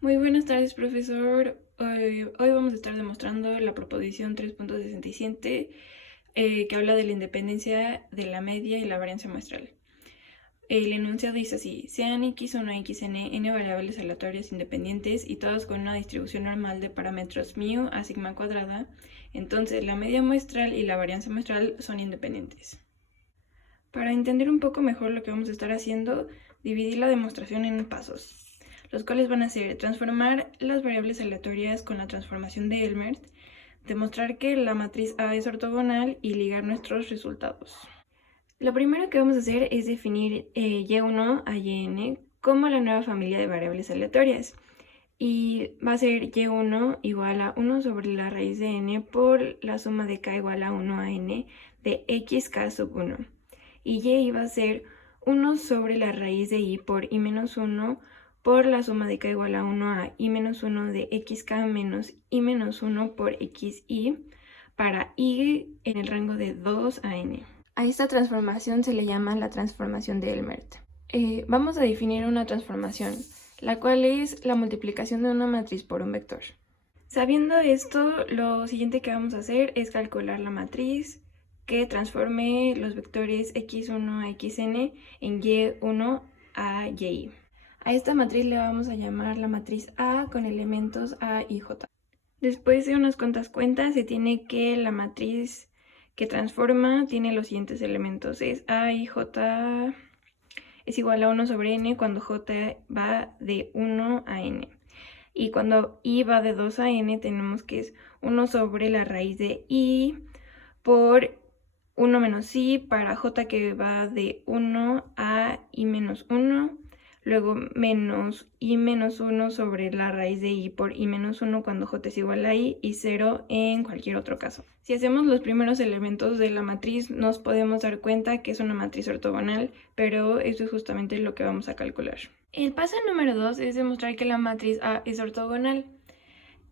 Muy buenas tardes, profesor. Hoy vamos a estar demostrando la proposición 3.67 que habla de la independencia de la media y la varianza muestral. El enunciado dice así: sean x1, xn, n variables aleatorias independientes y todas con una distribución normal de parámetros μ a sigma cuadrada, entonces la media muestral y la varianza muestral son independientes. Para entender un poco mejor lo que vamos a estar haciendo, dividí la demostración en pasos, los cuales van a ser transformar las variables aleatorias con la transformación de Elmert, demostrar que la matriz A es ortogonal y ligar nuestros resultados. Lo primero que vamos a hacer es definir y1 a yn como la nueva familia de variables aleatorias. Y va a ser y1 igual a 1 sobre la raíz de n por la suma de k igual a 1 a n de xk sub 1. Y y va a ser 1 sobre la raíz de y por y menos 1 por la suma de k igual a 1 a y menos 1 de xk menos y menos 1 por xy para y en el rango de 2 a n. A esta transformación se le llama la transformación de Elmert. Vamos a definir una transformación, la cual es la multiplicación de una matriz por un vector. Sabiendo esto, lo siguiente que vamos a hacer es calcular la matriz que transforme los vectores x1 a xn en y1 a y. A esta matriz le vamos a llamar la matriz A con elementos A y J. Después de unas cuantas cuentas se tiene que la matriz que transforma tiene los siguientes elementos. Es A y J es igual a 1 sobre n cuando J va de 1 a n. Y cuando i va de 2 a n tenemos que es 1 sobre la raíz de i por 1 menos i para j que va de 1 a i menos 1. Luego menos i menos 1 sobre la raíz de i por i menos 1 cuando j es igual a i y 0 en cualquier otro caso. Si hacemos los primeros elementos de la matriz nos podemos dar cuenta que es una matriz ortogonal, pero eso es justamente lo que vamos a calcular. El paso número 2 es demostrar que la matriz A es ortogonal.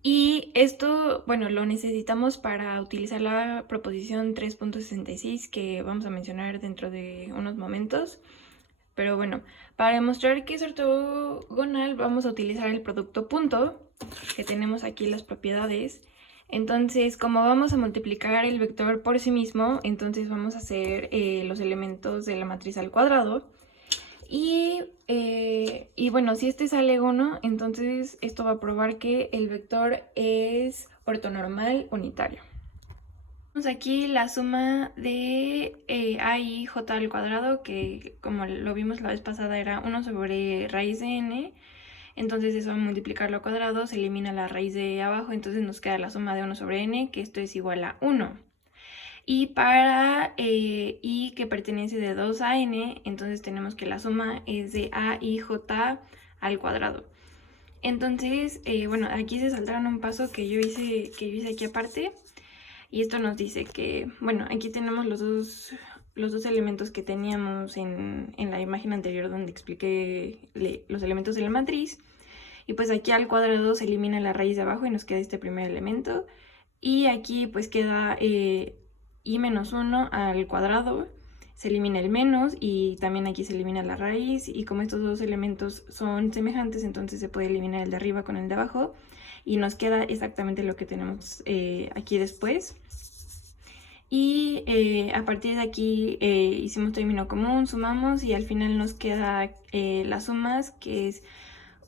Y esto, bueno, lo necesitamos para utilizar la proposición 3.66 que vamos a mencionar dentro de unos momentos. Pero bueno, para demostrar que es ortogonal vamos a utilizar el producto punto, que tenemos aquí las propiedades. Entonces, como vamos a multiplicar el vector por sí mismo, entonces vamos a hacer los elementos de la matriz al cuadrado. Y bueno, si este sale 1, entonces esto va a probar que el vector es ortonormal unitario. Tenemos aquí la suma de a y j al cuadrado, que como lo vimos la vez pasada era 1 sobre raíz de n. Entonces eso va a multiplicarlo al cuadrado, se elimina la raíz de abajo, entonces nos queda la suma de 1 sobre n, que esto es igual a 1. Y para i que pertenece de 2 a n, entonces tenemos que la suma es de a y j al cuadrado. Entonces, bueno, aquí se saltaron un paso que yo hice aquí aparte. Y esto nos dice que, bueno, aquí tenemos los dos elementos que teníamos en la imagen anterior donde expliqué los elementos de la matriz. Y pues aquí al cuadrado se elimina la raíz de abajo y nos queda este primer elemento. Y aquí pues queda i menos 1 al cuadrado, se elimina el menos y también aquí se elimina la raíz, y como estos dos elementos son semejantes, entonces se puede eliminar el de arriba con el de abajo y nos queda exactamente lo que tenemos aquí después. Y a partir de aquí hicimos término común, sumamos y al final nos queda las sumas, que es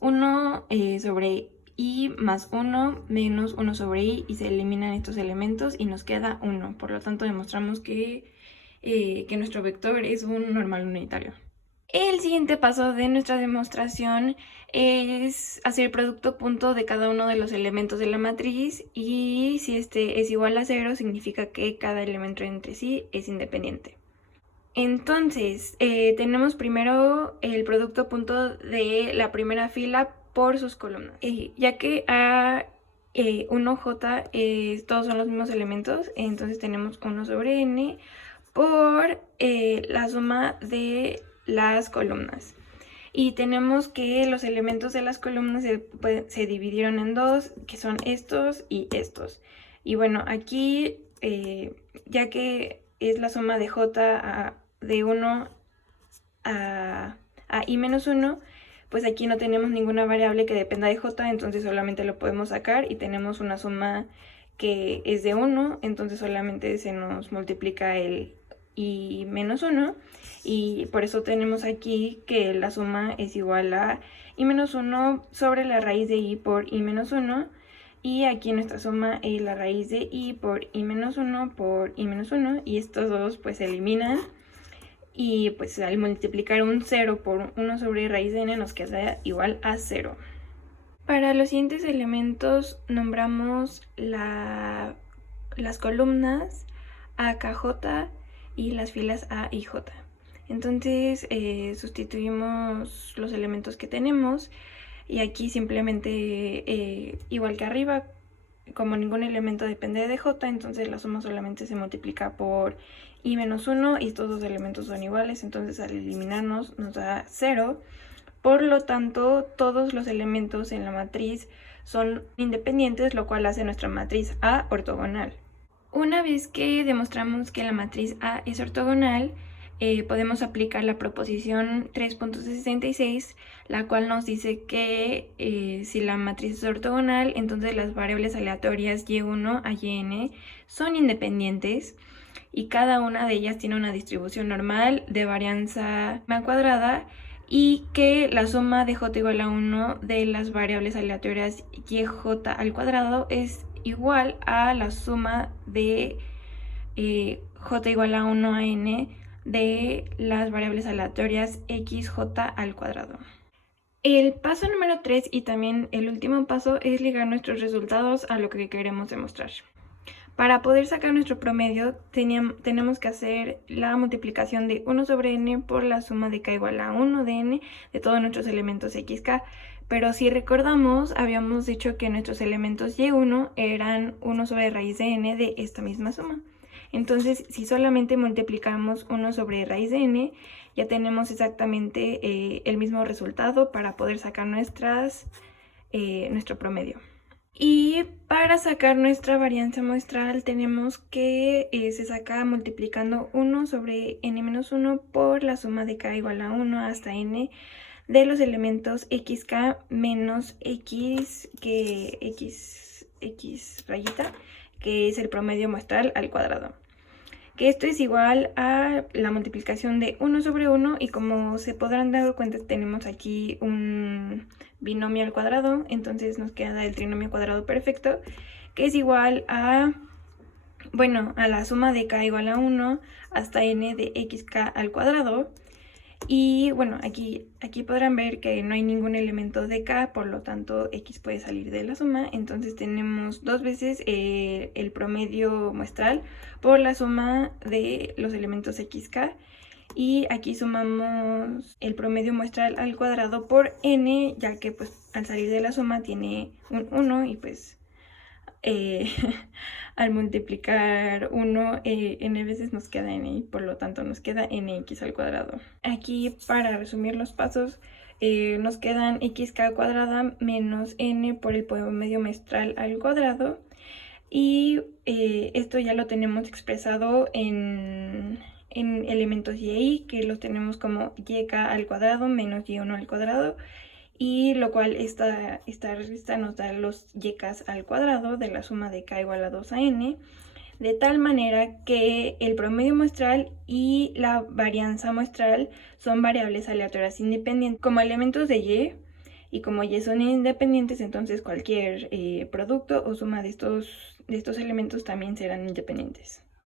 1 sobre i más 1 menos 1 sobre i, y se eliminan estos elementos y nos queda 1. Por lo tanto, demostramos que nuestro vector es un normal unitario. El siguiente paso de nuestra demostración es hacer producto punto de cada uno de los elementos de la matriz, y si este es igual a 0 significa que cada elemento entre sí es independiente. Entonces, tenemos primero el producto punto de la primera fila por sus columnas. Ya que A1J todos son los mismos elementos, entonces tenemos 1 sobre n por la suma de las columnas. Y tenemos que los elementos de las columnas se dividieron en dos, que son estos y estos. Y bueno, aquí, ya que es la suma de j de 1 a i menos 1, pues aquí no tenemos ninguna variable que dependa de j, entonces solamente lo podemos sacar y tenemos una suma que es de 1, entonces solamente se nos multiplica el y menos 1, y por eso tenemos aquí que la suma es igual a y menos 1 sobre la raíz de y por y menos 1, y aquí nuestra suma es la raíz de y por y menos 1 por y menos 1, y estos dos pues se eliminan, y pues al multiplicar un 0 por 1 sobre raíz de n nos queda igual a 0. Para los siguientes elementos nombramos las columnas A, K, J y las filas A y J. Entonces sustituimos los elementos que tenemos, y aquí simplemente, igual que arriba, como ningún elemento depende de j, entonces la suma solamente se multiplica por i menos 1 y todos los elementos son iguales, entonces al eliminarnos nos da 0. Por lo tanto, todos los elementos en la matriz son independientes, lo cual hace nuestra matriz A ortogonal. Una vez que demostramos que la matriz A es ortogonal, podemos aplicar la proposición 3.66, la cual nos dice que si la matriz es ortogonal, entonces las variables aleatorias y1 a yn son independientes y cada una de ellas tiene una distribución normal de varianza cuadrada, y que la suma de j igual a 1 de las variables aleatorias yj al cuadrado es igual a la suma de j igual a 1 a n de las variables aleatorias xj al cuadrado. El paso número 3 y también el último paso es ligar nuestros resultados a lo que queremos demostrar. Para poder sacar nuestro promedio tenemos que hacer la multiplicación de 1 sobre n por la suma de k igual a 1 de n de todos nuestros elementos xk. Pero si recordamos, habíamos dicho que nuestros elementos y1 eran 1 sobre raíz de n de esta misma suma. Entonces, si solamente multiplicamos 1 sobre raíz de n, ya tenemos exactamente el mismo resultado para poder sacar nuestro promedio. Y para sacar nuestra varianza muestral tenemos que se saca multiplicando 1 sobre n-1 por la suma de k igual a 1 hasta n de los elementos xk menos x rayita, que es el promedio muestral al cuadrado. Que esto es igual a la multiplicación de 1 sobre 1, y como se podrán dar cuenta tenemos aquí un binomio al cuadrado, entonces nos queda el trinomio cuadrado perfecto, que es igual a, a la suma de k igual a 1 hasta n de xk al cuadrado. Y aquí podrán ver que no hay ningún elemento de k, por lo tanto x puede salir de la suma, entonces tenemos dos veces el promedio muestral por la suma de los elementos xk, y aquí sumamos el promedio muestral al cuadrado por n, ya que pues al salir de la suma tiene un 1 y pues al multiplicar 1 n veces nos queda n, y por lo tanto nos queda nx al cuadrado. Aquí, para resumir los pasos, nos quedan xk cuadrada menos n por el promedio muestral al cuadrado, y esto ya lo tenemos expresado en elementos y, que los tenemos como yk al cuadrado menos y1 al cuadrado, y lo cual esta respuesta nos da los yk al cuadrado de la suma de k igual a 2 a n, de tal manera que el promedio muestral y la varianza muestral son variables aleatorias independientes como elementos de y como y son independientes, entonces cualquier producto o suma de estos elementos también serán independientes.